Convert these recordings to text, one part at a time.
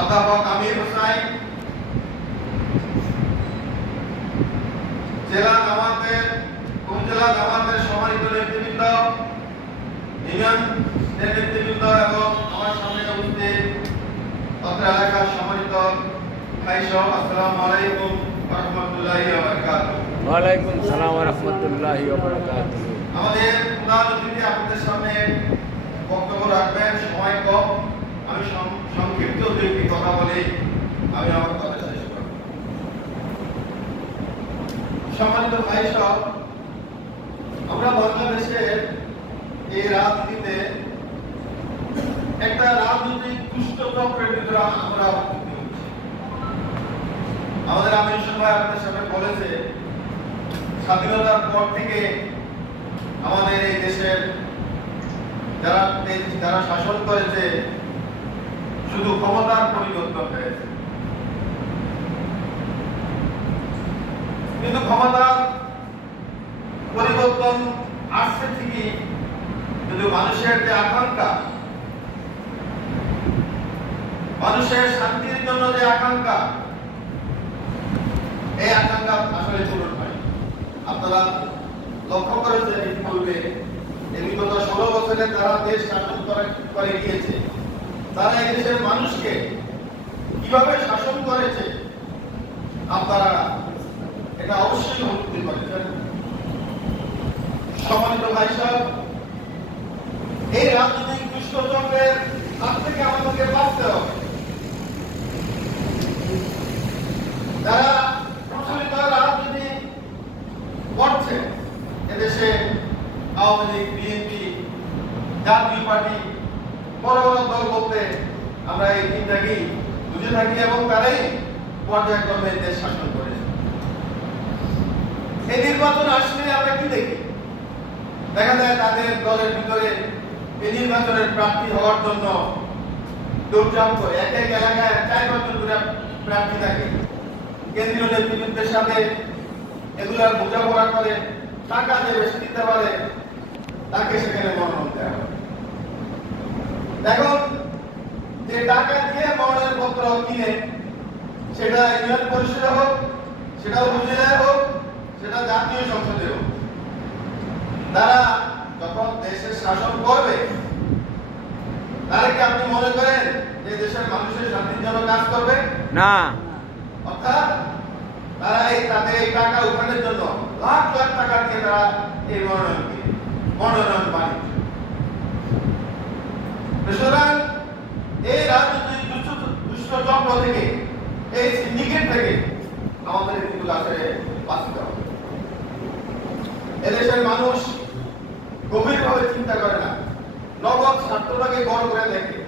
অধ্যাপক আমির হোসাইন, জেলা জামাতের উপজেলা জামাতের সম্মানিত নেতৃবৃন্দ, ইউনিয়ন নেতৃবৃন্দ এবং আমার সামনে উপস্থিত অত্র এলাকার সম্মানিত ভাইসহ, আসসালামু আলাইকুম ওয়া রাহমাতুল্লাহি ওয়া বারাকাতুহু। ওয়া আলাইকুম সালাম ওয়া রাহমাতুল্লাহি ওয়া বারাকাতুহু। আমাদের প্রধান অতিথি আপনাদের সামনে বক্তব্য রাখবেন, সময় কম, আমি সংক্ষিপ্ত দুইটি কথা বলে আমি আমার কথা শেষ করব। সম্মানিত ভাইসহ, আমরা বাংলাদেশের এই রাজনীতিতে একটা রাজনৈতিক দুষ্ট চক্রের ভিতরে আমরা আমাদের আমির ভাই আপনাদের সামনে বলেছে, স্বাধীনতার পর থেকে আমাদের এই দেশের যারা শাসন করেছে শুধু ক্ষমতার পরিবর্তন হয়েছে, কিন্তু ক্ষমতার পরিবর্তন আসছে ঠিকই, কিন্তু মানুষের যে আকাঙ্ক্ষা, মানুষের শান্তির জন্য যে আকাঙ্ক্ষা, এই আকাঙ্ক্ষা আসলে পূরণ হয়। আপনারা লক্ষ্য করেছেন পূর্বে বিগত 16 বছরে যারা দেশ শাসন করে গিয়েছে, তারা এই দেশের মানুষকে কিভাবে শাসন করেছে আপনারা এটা অবশ্যই অনুভূতি করেছেন। সম্মানিত ভাই সাহেব, এই রাজনৈতিক দুষ্টচক্রের হাত থেকে আমাদেরকে বাঁচতে হবে। যারা প্রচলিত রাজনীতি করছে এদেশে, আওয়ামী লীগ, বিএনপি, জাতীয় পার্টি, বড় বড় দল বলতে আমরা এই তিনটাকেই বুঝে থাকি এবং তারাই পর্যায়ক্রমে দেশ শাসন করেছে। এই নির্বাচন আসলে আমরা কি দেখি? দেখা যায় তাদের দলের ভিতরে এই নির্বাচনের প্রার্থী হওয়ার জন্য দৌড়ঝাঁপ করে, এক এক এলাকায় 4-5 জন করে প্রার্থী থাকে। কেন্দ্রীয় নেতৃত্বের সাথে এগুলার বোঝাপড়া করে, টাকা যে বেশি দিতে পারে তাকে সেখানে মনোনয়ন দেওয়া হয়। এখন যে টাকা দিয়ে মনোনয়ন পত্র কিনে, সেটা ইউনিয়ন পরিষদে হোক, সেটা উপজেলায় হোক, সেটা জাতীয় সংসদে হোক, তারা যখন দেশের শাসন করবে, তারা কি আপনি মনে করেন যে দেশের মানুষের শান্তির জন্য কাজ করবে? না। অর্থাৎ তারা তাদের এই টাকা উঠানোর জন্য লাখ লাখ টাকা দিয়ে তারা এই মনোনয়ন বাণিজ্য। সুতরাং এই রাজনৈতিক দুষ্ট চক্র থেকে, এই সিন্ডিকেট থেকে আমাদের কিন্তু আসলে বাঁচতে হবে। এদেশের মানুষ গভীরভাবে চিন্তা করে না, নগদ স্বার্থটাকে বড় করে দেখে,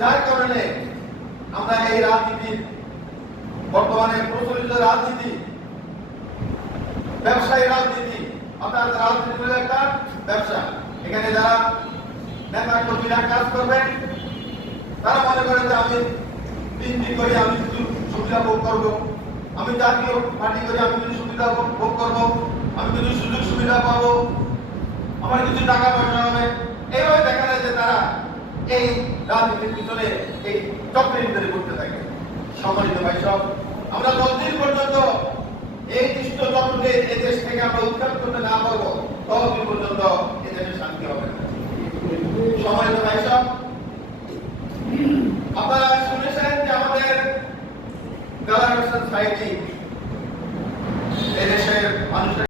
যার কারণে আমরা এই রাজনীতির বর্তমানে প্রচলিত রাজনীতি, ব্যবসায়ী রাজনীতি, অর্থাৎ রাজনীতি হলো একটা ব্যবসা। এখানে যারা নেতা কর্মীরা কাজ করবেন, তারা মনে করেন যে আমি দিন করে আমি কিছু সুবিধা ভোগ করবো, আমি জাতীয় পার্টি করে আমি কিছু সুবিধা ভোগ করবো, আমি কিছু সুযোগ সুবিধা পাবো, আমার কিছু টাকা পয়সা হবে। এইভাবে দেখা যায় যে তারা এই রাজনীতির পিছনে, এই চক্রের ভিতরে ঘুরতে থাকে। সম্মানিত ভাই সব, আমরা যতদিন পর্যন্ত এই দুষ্ট চক্রকে এই দেশ থেকে আমরা উৎখাত করতে না পারবো, ততদিন পর্যন্ত এই দেশে শান্তি হবে না। সম্মানিত ভাই সব, আপনারা শুনেছেন যে আমাদের গালার হোসেন সাইদি